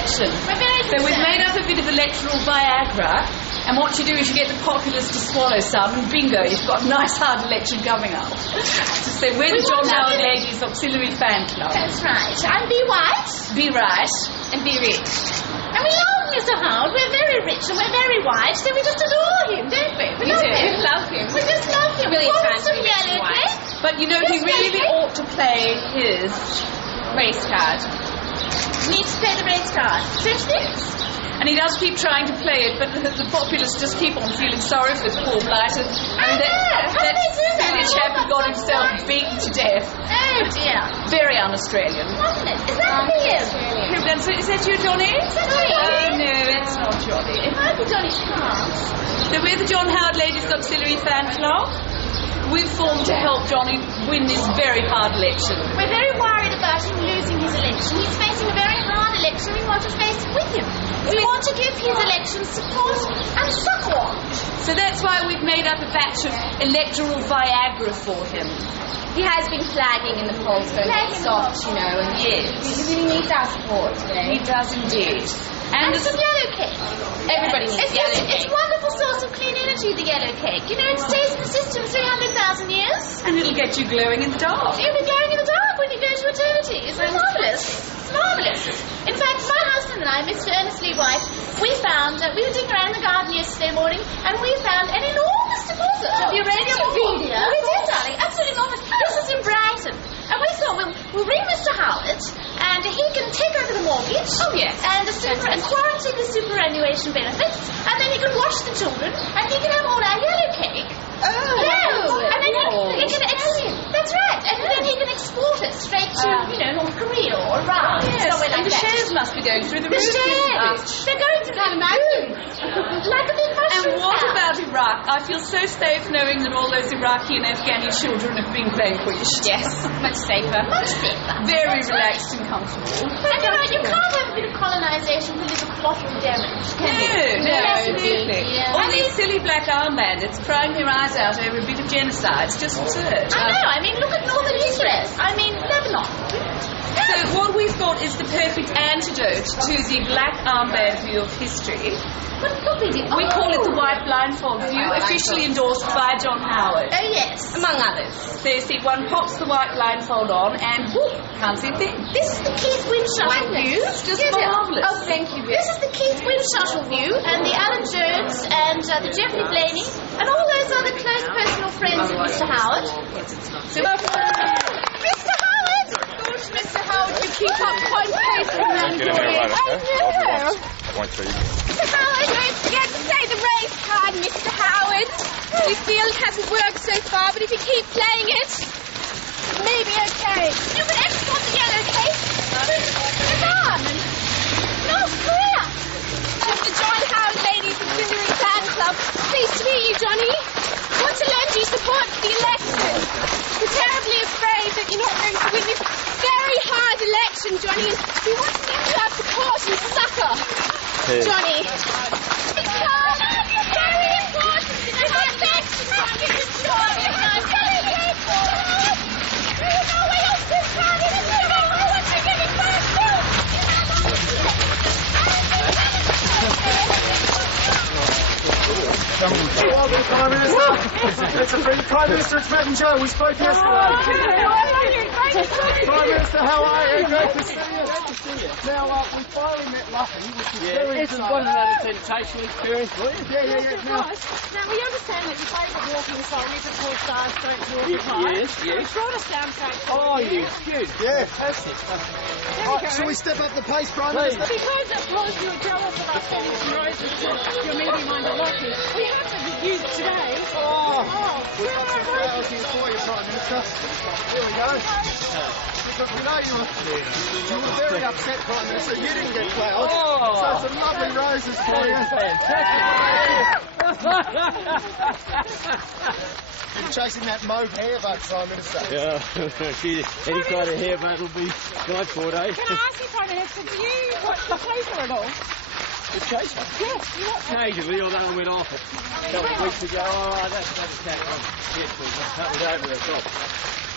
election. So we've made up a bit of electoral Viagra, and what you do is you get the populace to swallow some, and bingo, you've got a nice hard election coming up. So we're the John Howard Ladies Auxiliary Fan Club. That's right. And be white. Be right. And be rich. And we love Mr. Howard. We're very rich and we're very white, so we just adore him, don't we? We love him. We just love him. Really want some yellow cake? But you know, he really ought to play his race card. Needs to play the race card. Don't you think? And he does keep trying to play it, but the populace just keep on feeling sorry for poor blighted. I know. How do they do that? Silly chap who got himself beaten to death. Oh dear. Very un-Australian. Wasn't it? Is that him? Is that you, Johnny? Is that him? Oh, no, it's not Johnny. It might be Johnny's chance. So we're the John Howard Ladies Auxiliary Fan Club. We've formed to help Johnny win this very hard election. We're very worried about him losing his election. He's facing a very hard election. We want to face it with him. We want to give his election support and succor. So that's why we've made up a batch of electoral Viagra for him. He has been flagging in the polls for a bit soft, you know, and Yes. he really needs our support today. He does indeed. And some yellow cake. Everybody needs yellow It's cake. a wonderful source of clean energy, the yellow cake. You know, it stays in the system 300,000 years. And it'll get you glowing in the dark. You'll be glowing in the dark when you go to eternity. Isn't it marvellous? It's marvellous. In fact, my husband and I, Mr. Ernest Lee White, we were digging around in the garden yesterday morning, and we found an enormous deposit of uranium media. We did, darling. Absolutely enormous. This is in Brighton. And we thought, we'll ring Mr. Howard, and he can take over the mortgage. Oh, yes. And quarantine the superannuation benefits, and then he can watch the children, and he can have all our yellow cake. Oh, Yes. And then he can that's right. And then he can export it straight to, North Korea or Iran. Yes, Somewhere like and the that. shares must be going through the The roof. shares. They're going to the moon. Like a big mushroom. And what about Iraq? I feel so safe knowing that all those Iraqi and Afghani children have been vanquished. Yes, much safer. Much safer. Very relaxed and comfortable. And you can't have a bit of colonisation to leave a collateral damage, can you? No, Yes, absolutely. yeah. All these silly black arm bandits crying their eyes out over a bit of genocide. It's just absurd. I know. I mean, look at northern Israel. I mean, Lebanon. So what we've got is the perfect antidote to the black armband view of history. But look at it. We call it the white blindfold view, officially endorsed by John Howard. Oh, yes. Among others. So you see, one pops the white blindfold on and whoop, can't see a thing. This is the Keith Windshuttle view. It's just Yes, yeah. marvellous. Oh, thank you. This is the Keith Windshuttle view, and the Alan Jones, and the Jeffrey Blaney, and all those other close personal friends of Mr. Howard. So, Mr. Howard! Gosh, Mr. Howard, you keep up quite pace with Mandalorian. I won't tell you. Mr. Howard! Don't forget to play the race card, Mr. Howard. We feel it hasn't worked so far, but if you keep playing it, it may be okay. You can export the yellow cake to Iran and North Korea. Just the John Howard Ladies Auxiliary Fan Club. Pleased to meet you, Johnny. Want to lend you support for the election. We're terribly afraid that you're not going to win this very hard election, Johnny. And we want to give you our support and succour. Johnny. It's very important to do our best to make it a joy. Prime Minister. It's a Prime Minister, it's Matt and Joe. We spoke yesterday. Prime Minister, how are you? Great to see you. Great to see you. Now, we finally met Luffy, which is very It's one another sensational experience for you. Yeah. Now, Now, we understand that your favourite walking song is, of course, Don't Walk It High. Yes. We brought a soundtrack for Oh, you. good. yeah. Fantastic. Right, shall we step up the pace, Prime Minister? Because, of course, you're jealous of us sending some roses to your medium under Lockie. We have them with you today. We've got some flowers here for you, Prime Minister. Here we go. Because we know you were very upset, Prime Minister. You didn't get flowers. So some lovely roses for you. Been chasing that mauve hairbug, Prime Minister. Yeah, any kind of hairbug will be nice for it, eh? Can I ask you, Prime Minister, do you watch the paper at all? The chaser? Yes, you watch it. Occasionally, although I went off it a couple of weeks ago. Oh, that's a cat. Yes, we'll cut it over the top.